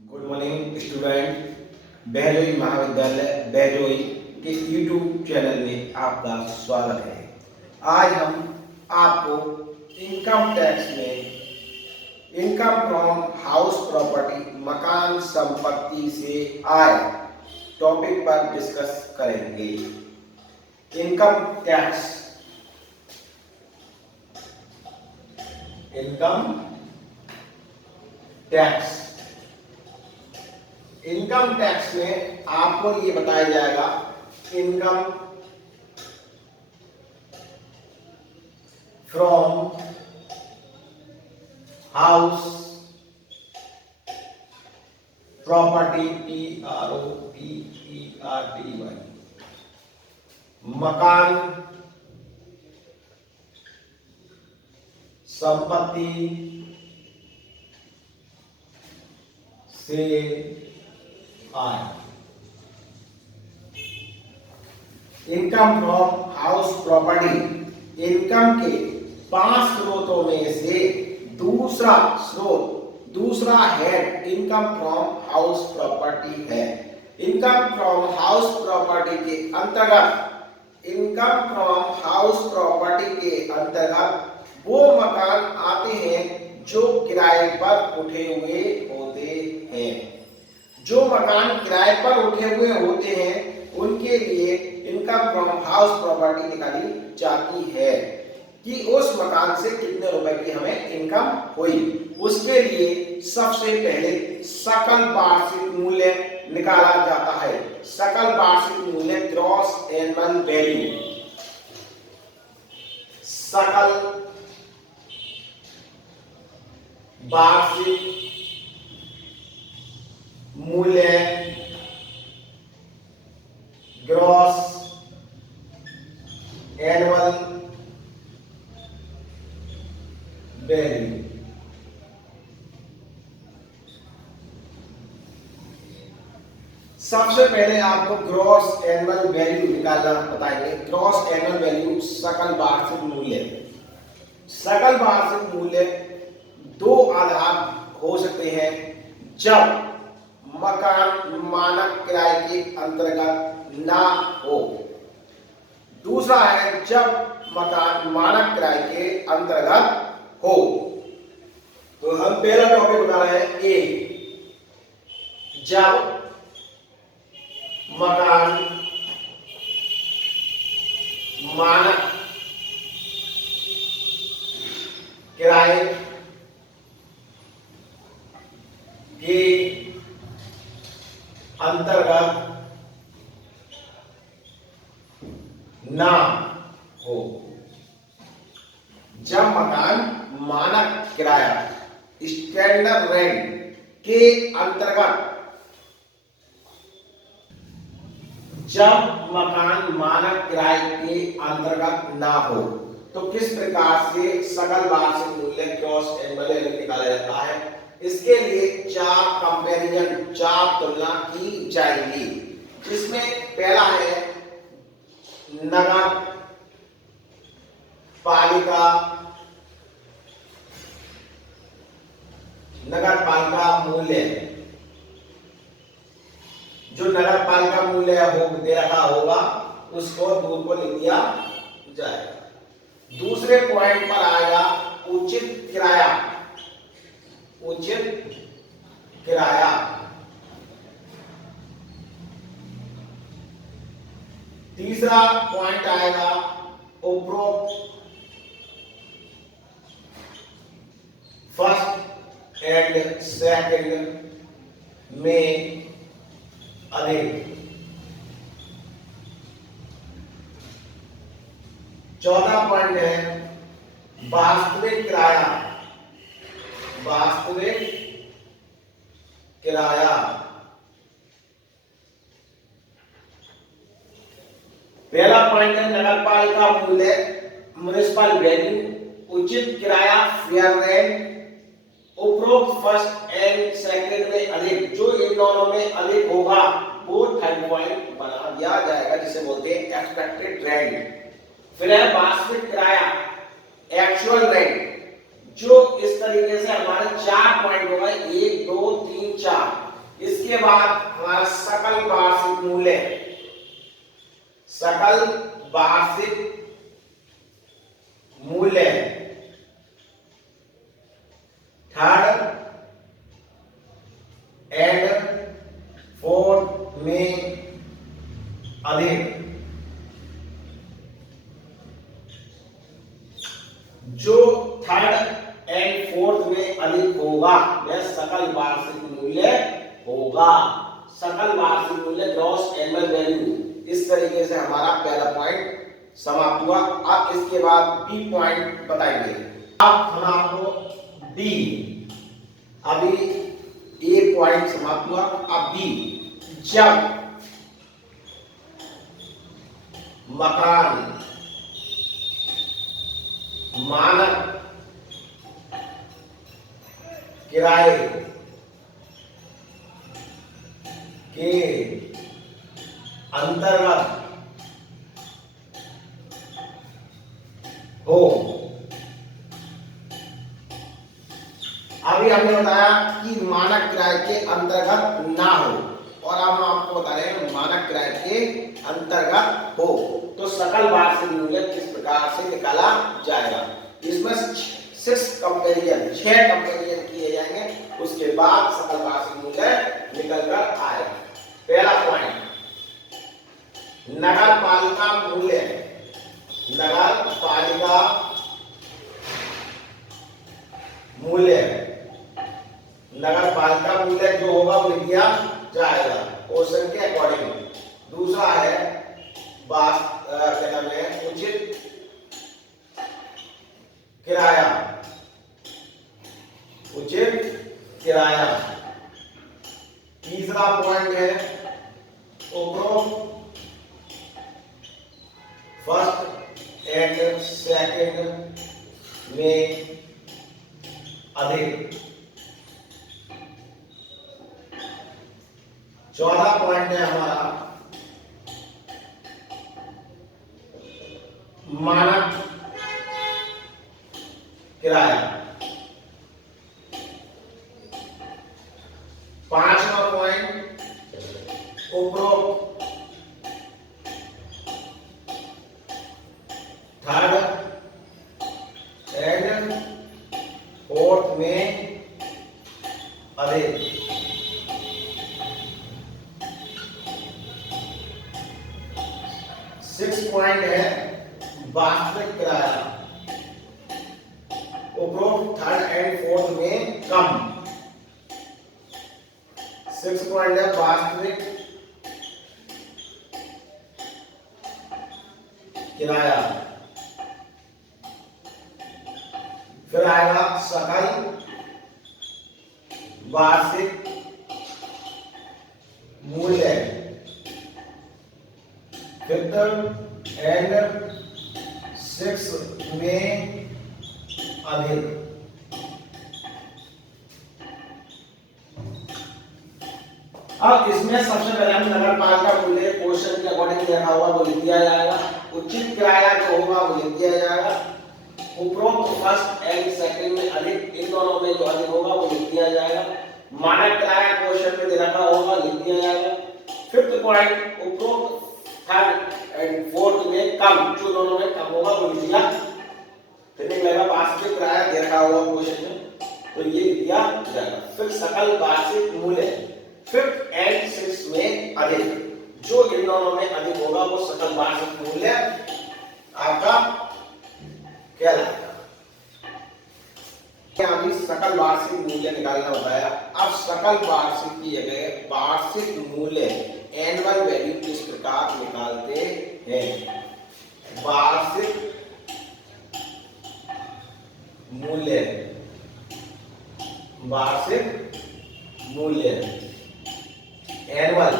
Good morning student. Bahjoi महाविद्यालय बहजोई के YouTube channel में आपका स्वागत है। आज हम आपको इनकम टैक्स में इनकम फ्रॉम हाउस प्रॉपर्टी मकान संपत्ति से आय टॉपिक पर डिस्कस करेंगे। Income tax income tax income tax में आपको ये बताया जाएगा income from house property PROPERTY मकान संपत्ति से आय। Income from house property income के 5 स्रोतों में से दूसरा head income from house property है। इनकम फ्रॉम हाउस प्रॉपर्टी के अंतर्गत वो मकान आते हैं जो किराए पर उठे हुए होते हैं। जो मकान किराए पर उठे हुए होते हैं उनके लिए इनकम फ्रॉम हाउस प्रॉपर्टी निकाली जाती है कि उस मकान से कितने रुपए की हमें इनकम हुई। उसके लिए सबसे पहले सकल वार्षिक मूल्य निकाला जाता है। सकल वार्षिक मूल्य ग्रॉस एनुअल वैल्यू। सकल वार्षिक मूल्य ग्रॉस एनुअल वैल्यू। सबसे पहले आपको ग्रॉस एनुअल वैल्यू निकालना बताएंगे। ग्रॉस एनुअल वैल्यू सकल वार्षिक मूल्य। सकल वार्षिक मूल्य दो आधार हो सकते हैं जब मकान मानक किराए के अंतर्गत ना हो। दूसरा है जब मकान मानक किराए के अंतर्गत हो। तो हम पहला टॉपिक बता रहे हैं ए, जब मकान मानक किराए के अंतर्गत ना हो। जब मकान मानक किराया स्टैंडर्ड रेंट के अंतर्गत जब मकान मानक किराए के अंतर्गत ना हो तो किस प्रकार से सकल वार्षिक मूल्य ग्रॉस एनुअल वैल्यू निकाला जाता है। इसके लिए चार तुलना की जाएंगी। जिसमें पहला है नगर पालिका मूल्य। जो नगर पालिका मूल्य दे रखा होगा उसको दूर को लिख दिया जाएगा। दूसरे पॉइंट पर आएगा उचित किराया। तीसरा पॉइंट आएगा उपरोक्त फर्स्ट एंड सेकंड में अधिक। चौथा पॉइंट है वास्तविक किराया। पहला पॉइंट है नगर पालिका मूल्य म्युनिसिपल वैल्यू, उचित किराया फेयर रेंट, उपरोक्त फर्स्ट एंड सेकंड में अधिक। जो इन दोनों में अधिक होगा वो थर्ड पॉइंट बना दिया जाएगा जिसे बोलते हैं एक्सपेक्टेड रेंट। फिर है वास्तविक किराया एक्चुअल रेंट। जो इस तरीके से हमारे 4 पॉइंट हो गए 1 2 3 4। इसके बाद हमारा सकल वार्षिक मूल्य, सकल वार्षिक मूल्य थर्ड एंड फोर्थ में अधिक, जो थर्ड एंड फोर्थ में अधिक होगा वह सकल वार्षिक मूल्य होगा। सकल वार्षिक मूल्य ग्रॉस एनुअल वैल्यू। इस तरीके से हमारा पहला पॉइंट समाप्त हुआ। अब इसके बाद बी पॉइंट बताएंगे। अब हम आपको डी, अभी ए पॉइंट समाप्त हुआ, अब बी, जब मकान मानक किराए के अंतर्गत हो। अभी हमने बताया कि मानक किराए के अंतर्गत ना हो, और अब हम आपको बता रहे हैं मानक किराए के अंतर्गत हो। तो सकल वार्षिक मूल्य किस प्रकार से निकाला जाएगा? इसमें 6 कंपेरिजन किए जाएंगे, उसके बाद सकल वार्षिक मूल्य निकल कर आएगा। पहला पॉइंट, नगर पालिका मूल्य। नगर पालिका मूल्य, नगर पालिका मूल्य जो होगा वो लिख दिया जाएगा क्वेश्चन के अकॉर्डिंग। दूसरा है क्या नाम है, उचित किराया, उचित किराया। तीसरा पॉइंट है उपरोक्त फर्स्ट एंड सेकंड में अधिक। चौथा पॉइंट है हमारा मानक किराया। पांचवा पॉइंट उपरोक्त थर्ड एंड फोर्थ में अधिक। 6 पॉइंट है वास्तविक किराया, उपरोक्त थर्ड एंड फोर्थ में कम। 6 पॉइंट है वास्तविक किराया। फिर आएगा सकल वार्षिक मूल्य, फिफ्थ एंड 6 में अधिक। अब इसमें सबसे पहले हम नगर पालिका मूल्य क्वेश्चन के अकॉर्डिंग लिखा हुआ वो लिख दिया जाएगा। उचित किराया जो होगा वो लिख दिया जाएगा। उपरोक्त फर्स्ट एंड सेकंड में अधिक, इन दोनों में जो अधिक होगा वो लिख दिया जाएगा। मानक किराया क्वेश्चन में दे रखा होगा, लिख दिया जाएगा। फिफ्थ पॉइंट, उपरोक्त थर्ड एंड फोर्थ में कम, जो दोनों में कम होगा वो लिख दिया। फिर निकलेगा वास्तविक किराया दे रखा होगा क्वेश्चन में, तो ये लिख दिया जाएगा। फिर सकल वार्षिक मूल्य, फिफ्थ एंड सिक्स में अधिक, जो इन दोनों में अधिक होगा वो सकल वार्षिक मूल्य आपका कहलाएगा। अभी सकल वार्षिक मूल्य निकालना बताया। अब सकल वार्षिक की जगह वार्षिक मूल्य एनुअल वैल्यू किस प्रकार निकालते हैं? वार्षिक मूल्य, वार्षिक मूल्य एनुअल,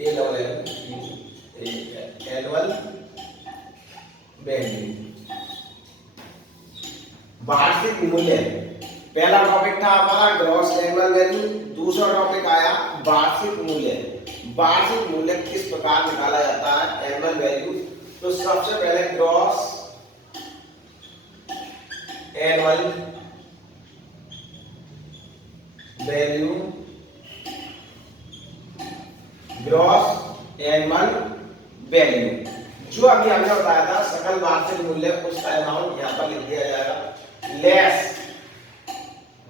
एनुअल वैल्यू, वार्षिक मूल्य। पहला टॉपिक था हमारा ग्रॉस एनुअल वैल्यू, दूसरा टॉपिक आया वार्षिक मूल्य। वार्षिक मूल्य किस प्रकार निकाला जाता है एनुअल वैल्यू? तो सबसे पहले gross annual value gross annual value, जो अभी हमने बताया था सकल वार्षिक मूल्य, उसका अमाउंट यहाँ पर लिख दिया जाएगा। Less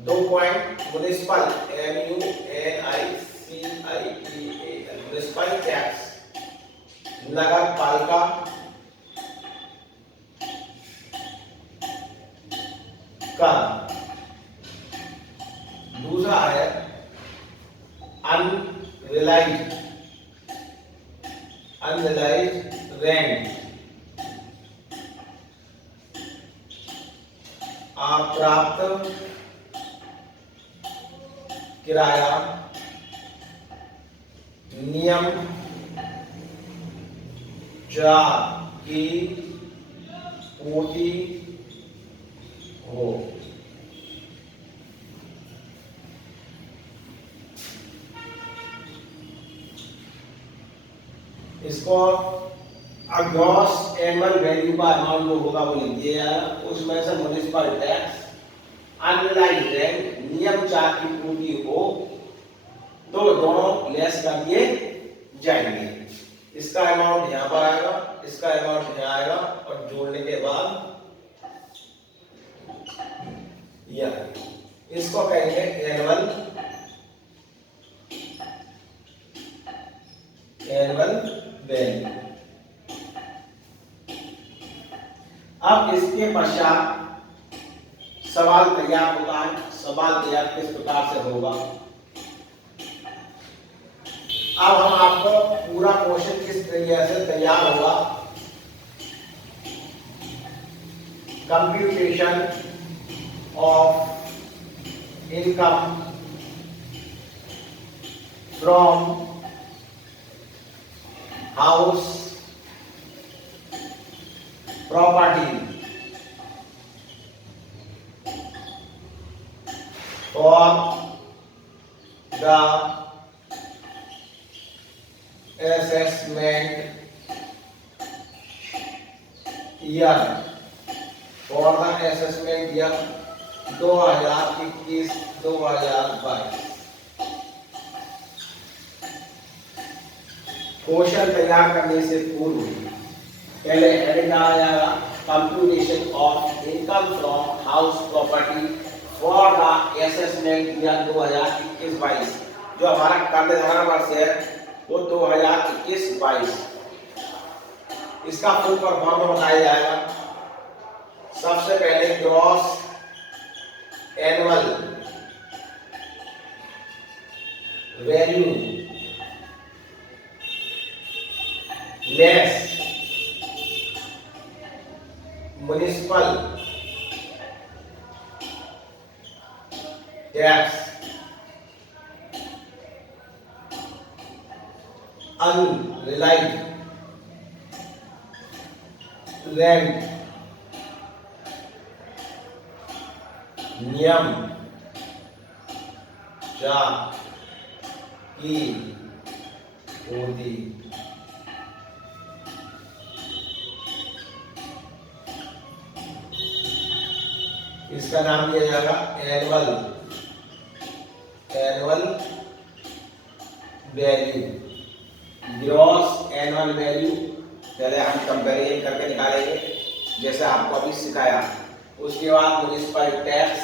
2 point municipal MUNICIPAL municipal tax, नगर पालिका कर। दूसरा है अनरियलाइज्ड रेंट, अप्राप्त किराया नियम 4 की पूर्ति हो। इसको ग्रॉस एनुअल वैल्यू का अमाउंट जो होगा वो लिख दिया जाएगा, उसमें से म्युनिसिपल टैक्स, अनरियलाइज्ड रेंट, नियम 4 की पूर्ति हो, तो दोनों लेस कर दिए जाएंगे। इसका अमाउंट यहाँ पर आएगा, इसका अमाउंट यहाँ आएगा, और जोड़ने के बाद यह इसको कहेंगे एनुअल वैल्यू। अब इसके पश्चात सवाल तैयार होता है। सवाल तैयार किस प्रकार से होगा, अब हम आपको पूरा क्वेश्चन किस तरीके से तैयार होगा, computation of income from house property for the assessment year 2021-2022। Question तैयार करने से पूर्व पहले हेडिंग डाला जाएगा, computation of income from house property for the assessment year 2021-22। जो हमारा कार्यधारा वर्ष है वो 2021-22। इसका फुल परफॉर्म बताया जाएगा। सबसे पहले gross annual value less municipal tax, unrealised rent, नियम 4 की पूर्ति। इसका नाम दिया जाएगा annual value, gross annual value. पहले हम कंपेरिजन करके निकालेंगे जैसे आपको अभी सिखाया। उसके बाद म्युनिसिपल टैक्स,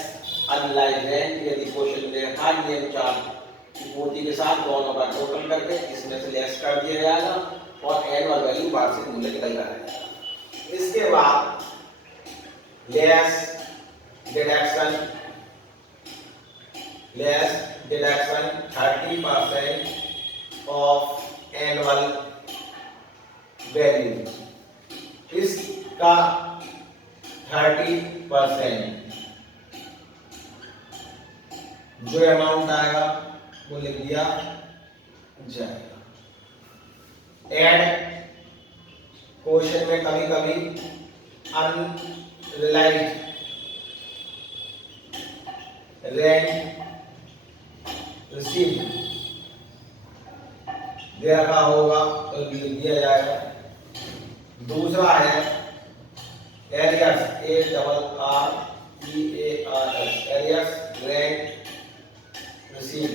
अनरियलाइज्ड रेंट, यदि क्वेश्चन में देखा नियम 4 की पूर्ति के साथ दोनों का टोटल करके इसमें से लेस कर दिया जाएगा और एनुअल वैल्यू वार्षिक मूल्य निकल जाएगा। इसके बाद less deduction 30% of annual value. इसका 30% जो अमाउंट आएगा वो लिख दिया जाएगा। एड क्वेश्चन में कभी कभी अनरियलाइज्ड रेंट रिसीव दे रखा होगा तो लिख दिया जाएगा। दूसरा है arrears, ARREARS, arrears rent receive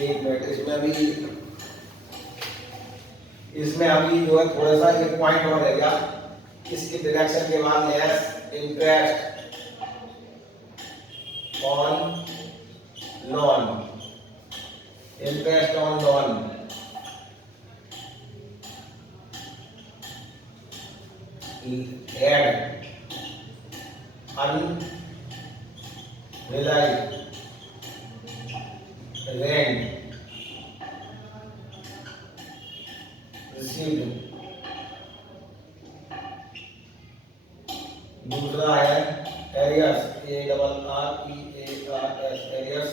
एक मिनट, इसमें अभी जो है थोड़ा सा एक पॉइंट और रह गया। इसके डिडक्शन के बाद less interest on loan, interest on loan, add unrealised rent received. दूसरा है arrears, ARREARS, arrears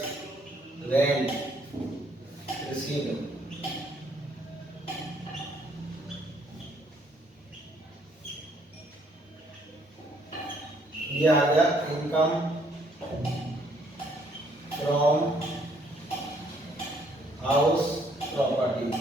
rent received. ये आ गया इनकम फ्रॉम हाउस प्रॉपर्टी।